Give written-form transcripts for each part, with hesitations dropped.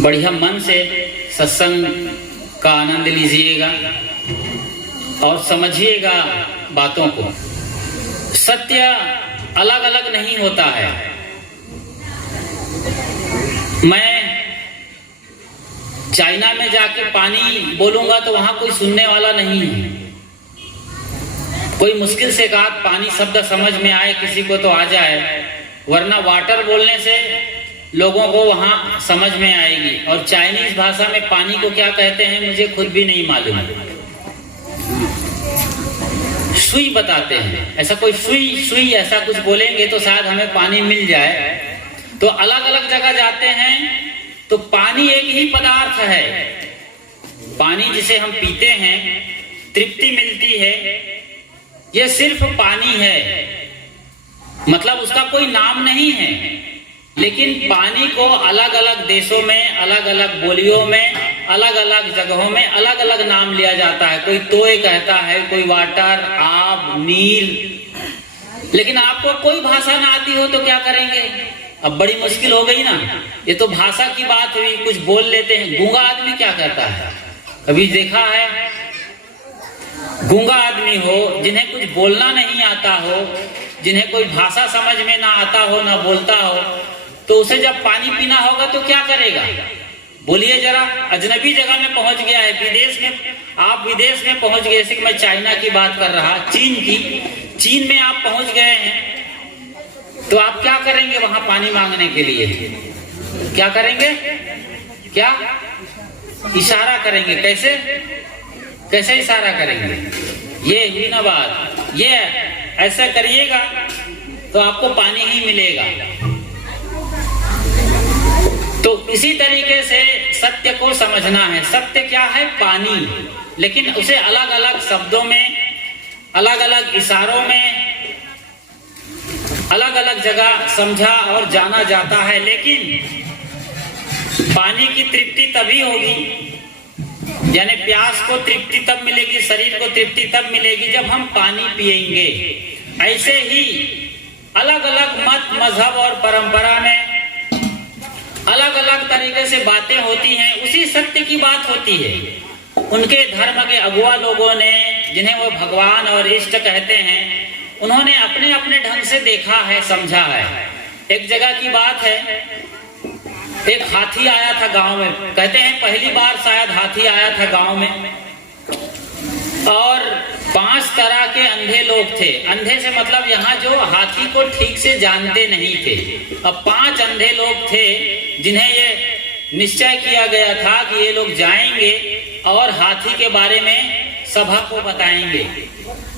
बढ़िया मन से सत्संग का आनंद लीजिएगा और समझिएगा बातों को। सत्य अलग अलग नहीं होता है। मैं चाइना में जाके पानी बोलूंगा तो वहां कोई सुनने वाला नहीं है। कोई मुश्किल से कहा पानी शब्द समझ में आए किसी को तो आ जाए, वरना वाटर बोलने से लोगों को वहां समझ में आएगी। और चाइनीज भाषा में पानी को क्या कहते हैं मुझे खुद भी नहीं मालूम है। सुई बताते हैं, ऐसा कोई सुई सुई ऐसा कुछ बोलेंगे तो शायद हमें पानी मिल जाए। तो अलग अलग जगह जाते हैं तो पानी एक ही पदार्थ है। पानी जिसे हम पीते हैं, तृप्ति मिलती है, यह सिर्फ पानी है। मतलब उसका कोई नाम नहीं है। लेकिन पानी को अलग अलग देशों में, अलग अलग बोलियों में, अलग अलग जगहों में अलग अलग नाम लिया जाता है। कोई तोय कहता है, कोई वाटर, आब, नील। लेकिन आपको कोई भाषा ना आती हो तो क्या करेंगे? अब बड़ी मुश्किल हो गई ना। ये तो भाषा की बात हुई, कुछ बोल लेते हैं। गूंगा आदमी क्या कहता है? कभी देखा है? गूंगा आदमी हो, जिन्हें कुछ बोलना नहीं आता हो, जिन्हें कोई भाषा समझ में ना आता हो, ना बोलता हो, तो उसे जब पानी पीना होगा तो क्या करेगा? बोलिए जरा। अजनबी जगह में पहुंच गया है, विदेश में, आप विदेश में पहुंच गए। जैसे कि मैं चाइना की बात कर रहा, चीन की। चीन में आप पहुंच गए हैं तो आप क्या करेंगे वहां पानी मांगने के लिए? क्या करेंगे? क्या इशारा करेंगे? कैसे कैसे इशारा करेंगे? ये हुई ना बात। ये ऐसा करिएगा तो आपको पानी ही मिलेगा। तो इसी तरीके से सत्य को समझना है। सत्य क्या है? पानी। लेकिन उसे अलग अलग शब्दों में, अलग अलग इशारों में, अलग अलग जगह समझा और जाना जाता है। लेकिन पानी की तृप्ति तभी होगी, यानी प्यास को तृप्ति तब मिलेगी, शरीर को तृप्ति तब मिलेगी जब हम पानी पिएंगे। ऐसे ही अलग अलग मत, मजहब और परंपरा में अलग अलग तरीके से बातें होती हैं। उसी सत्य की बात होती है। उनके धर्म के अगुआ लोगों ने, जिन्हें वो भगवान और इष्ट कहते हैं, उन्होंने अपने अपने ढंग से देखा है, समझा है। एक जगह की बात है, एक हाथी आया था गांव में। कहते हैं पहली बार शायद हाथी आया था गांव में, और 5 तरह के अंधे लोग थे। अंधे से मतलब यहाँ जो हाथी को ठीक से जानते नहीं थे। अब 5 अंधे लोग थे जिन्हें ये निश्चय किया गया था कि ये लोग जाएंगे और हाथी के बारे में सभा को बताएंगे।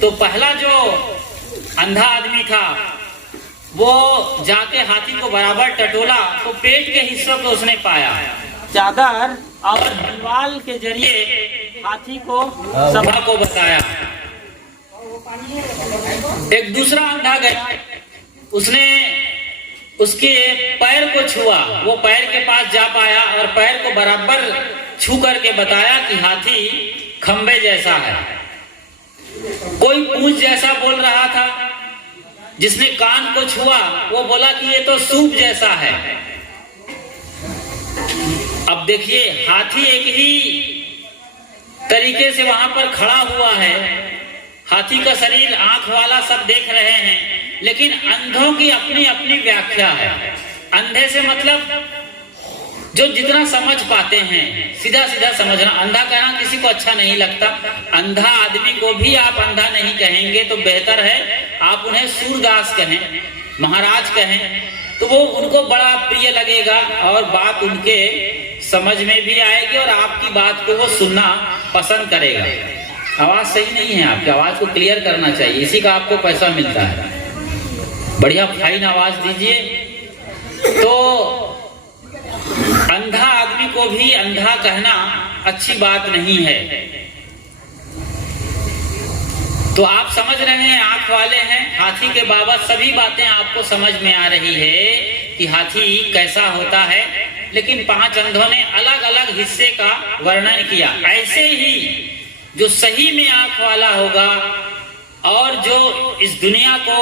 तो पहला जो अंधा आदमी था वो जाके हाथी को बराबर टटोला तो पेट के हिस्सों को उसने पाया। चादर और दीवाल के जरिए हाथी को सभा को बताया। एक दूसरा अंधा गया, उसने उसके पैर को छुआ। वो पैर के पास जा पाया और पैर को बराबर छू करके बताया कि हाथी खंबे जैसा है। कोई पूंछ जैसा बोल रहा था। जिसने कान को छुआ वो बोला कि ये तो सूप जैसा है। अब देखिए, हाथी एक ही तरीके से वहां पर खड़ा हुआ है। हाथी का शरीर आंख वाला सब देख रहे हैं, लेकिन अंधों की अपनी अपनी व्याख्या है। अंधे से मतलब जो जितना समझ पाते हैं, सीधा सीधा समझना। अंधा कहना किसी को अच्छा नहीं लगता। अंधा आदमी को भी आप अंधा नहीं कहेंगे तो बेहतर है आप उन्हें सूरदास कहें, महाराज कहें, तो वो उनको बड़ा प्रिय लगेगा और बात उनके समझ में भी आएगी और आपकी बात को वो सुनना पसंद करेगा। आवाज सही नहीं है आपकी, आवाज को क्लियर करना चाहिए, इसी का आपको पैसा मिलता है। बढ़िया फाइन आवाज दीजिए। तो अंधा आदमी को भी अंधा कहना अच्छी बात नहीं है। तो आप समझ रहे हैं, आंख वाले हैं, हाथी के बाबत सभी बातें आपको समझ में आ रही है कि हाथी कैसा होता है। लेकिन 5 अंधों ने अलग अलग हिस्से का वर्णन किया। ऐसे ही जो सही में आंख वाला होगा और जो इस दुनिया को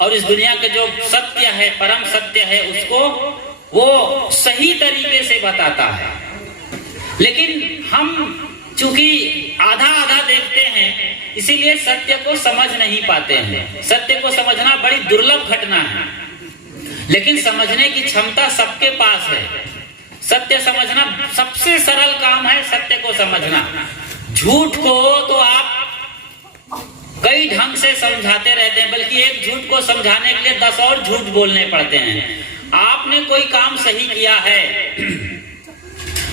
और इस दुनिया के जो सत्य है, परम सत्य है, उसको वो सही तरीके से बताता है। लेकिन हम चूंकि आधा आधा देखते हैं, इसीलिए सत्य को समझ नहीं पाते हैं। सत्य को समझना बड़ी दुर्लभ घटना है, लेकिन समझने की क्षमता सबके पास है। सत्य समझना सबसे सरल काम है, सत्य को समझना। झूठ को तो आप कई ढंग से समझाते रहते हैं, बल्कि एक झूठ को समझाने के लिए 10 और झूठ बोलने पड़ते हैं। आपने कोई काम सही किया है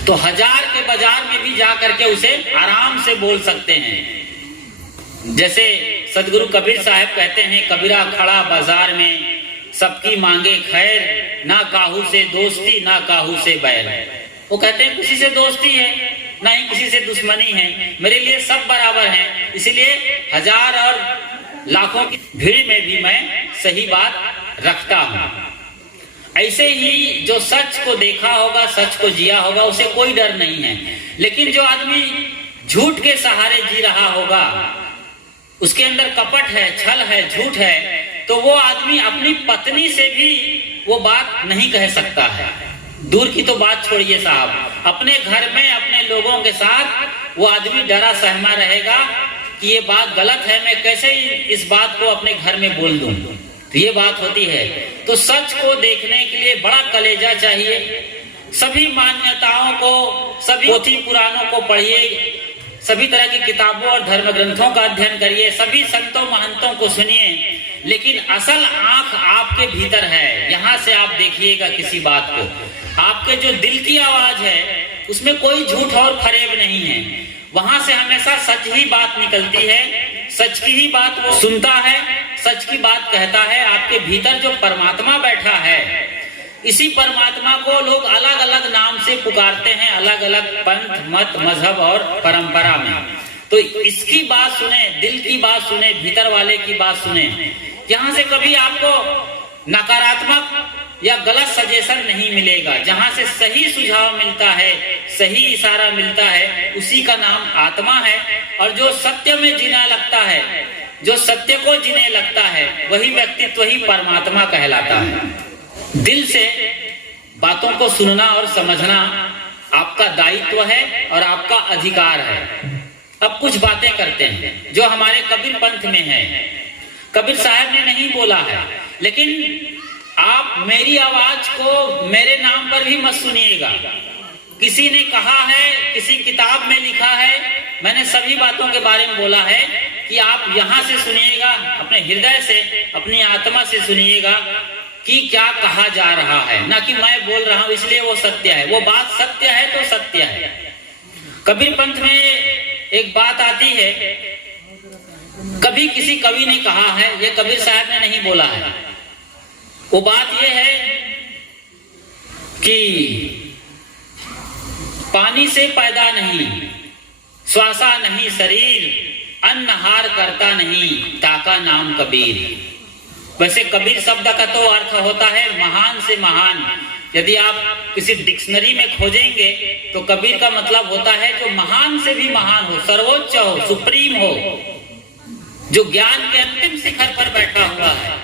तो 1000 के बाजार में भी जा करके उसे आराम से बोल सकते हैं। जैसे सदगुरु कबीर साहब कहते हैं, कबीरा खड़ा बाजार में सबकी मांगे खैर, ना काहू से दोस्ती ना काहू से बैर। वो कहते हैं किसी से दोस्ती है ना ही किसी से दुश्मनी है, मेरे लिए सब बराबर हैं, इसलिए 1000 और लाखों की भीड़ में भी मैं सही बात रखता हूं। ऐसे ही जो सच को देखा होगा, सच को जिया होगा, उसे कोई डर नहीं है। लेकिन जो आदमी झूठ के सहारे जी रहा होगा, उसके अंदर कपट है, छल है, झूठ है, तो वो आदमी अपनी पत्नी से भी वो बात नहीं कह सकता है। दूर की तो बात छोड़िए साहब, अपने घर में अपने लोगों के साथ वो आदमी डरा सहमा रहेगा कि ये बात गलत है, मैं कैसे इस बात को अपने घर में बोल दूं। तो ये बात होती है। तो सच को देखने के लिए बड़ा कलेजा चाहिए। सभी मान्यताओं को, सभी पोथी पुराणों को पढ़िए, सभी तरह की किताबों और धर्म ग्रंथों का अध्ययन करिए, सभी संतों महंतों को सुनिए, लेकिन असल आंख आपके भीतर है। यहाँ से आप देखिएगा किसी बात को, आपके जो दिल की आवाज है उसमें कोई झूठ और फरेब नहीं है। वहां से हमेशा सच ही बात निकलती है, सच की ही बात वो सुनता है, सच की बात कहता है। आपके भीतर जो परमात्मा बैठा है, इसी परमात्मा को लोग अलग अलग नाम से पुकारते हैं, अलग अलग पंथ, मत, मजहब और परंपरा में। तो इसकी बात सुने, दिल की बात सुने, भीतर वाले की बात सुने। यहाँ से कभी आपको नकारात्मक या गलत सजेशन नहीं मिलेगा। जहां से सही सुझाव मिलता है, सही इशारा मिलता है, उसी का नाम आत्मा है। और जो सत्य में जीना लगता है, जो सत्य को जीने लगता है, वही व्यक्तित्व ही परमात्मा कहलाता है। दिल से बातों को सुनना और समझना आपका दायित्व है और आपका अधिकार है। अब कुछ बातें करते हैं जो हमारे कबीर पंथ में है। कबीर साहब ने नहीं बोला है, लेकिन आप मेरी आवाज को मेरे नाम पर भी मत सुनिएगा। किसी ने कहा है, किसी किताब में लिखा है, मैंने सभी बातों के बारे में बोला है कि आप यहाँ से सुनिएगा, अपने हृदय से, अपनी आत्मा से सुनिएगा कि क्या कहा जा रहा है, ना कि मैं बोल रहा हूं इसलिए वो सत्य है। वो बात सत्य है तो सत्य है। कबीर पंथ में एक बात आती है, कभी किसी कवि ने कहा है, ये कबीर साहब ने नहीं बोला है। वो बात ये है कि पानी से पैदा नहीं, श्वासा नहीं शरीर, अन्न हार करता नहीं, ताका नाम कबीर। वैसे कबीर शब्द का तो अर्थ होता है महान से महान। यदि आप किसी डिक्शनरी में खोजेंगे तो कबीर का मतलब होता है जो महान से भी महान हो, सर्वोच्च हो, सुप्रीम हो, जो ज्ञान के अंतिम शिखर पर बैठा हुआ है।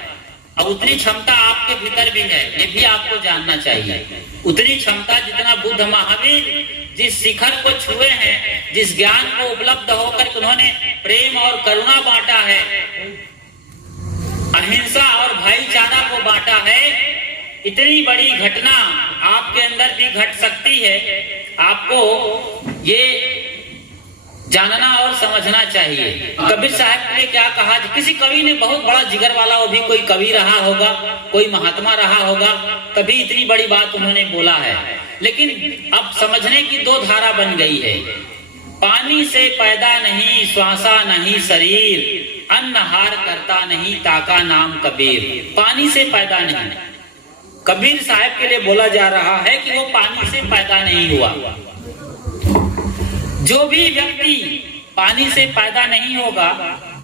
अब उतनी क्षमता आपके भीतर भी है, ये भी आपको जानना चाहिए। उतनी क्षमता जितना बुद्ध महावीर जिस शिखर को छुए हैं, जिस ज्ञान को उपलब्ध होकर उन्होंने प्रेम और करुणा बांटा है, अहिंसा और भाईचारा को बांटा है, इतनी बड़ी घटना आपके अंदर भी घट सकती है। आपको ये जानना और समझना चाहिए। कबीर साहब ने क्या कहा, किसी कवि ने बहुत बड़ा जिगर वाला, वो भी कोई कवि रहा होगा, कोई महात्मा रहा होगा, तभी इतनी बड़ी बात उन्होंने बोला है। लेकिन अब समझने की दो धारा बन गई है। पानी से पैदा नहीं, श्वासा नहीं शरीर, अन्न हार करता नहीं, ताका नाम कबीर। पानी से पैदा नहीं, कबीर साहब के लिए बोला जा रहा है कि वो पानी से पैदा नहीं हुआ। जो भी व्यक्ति पानी से पैदा नहीं होगा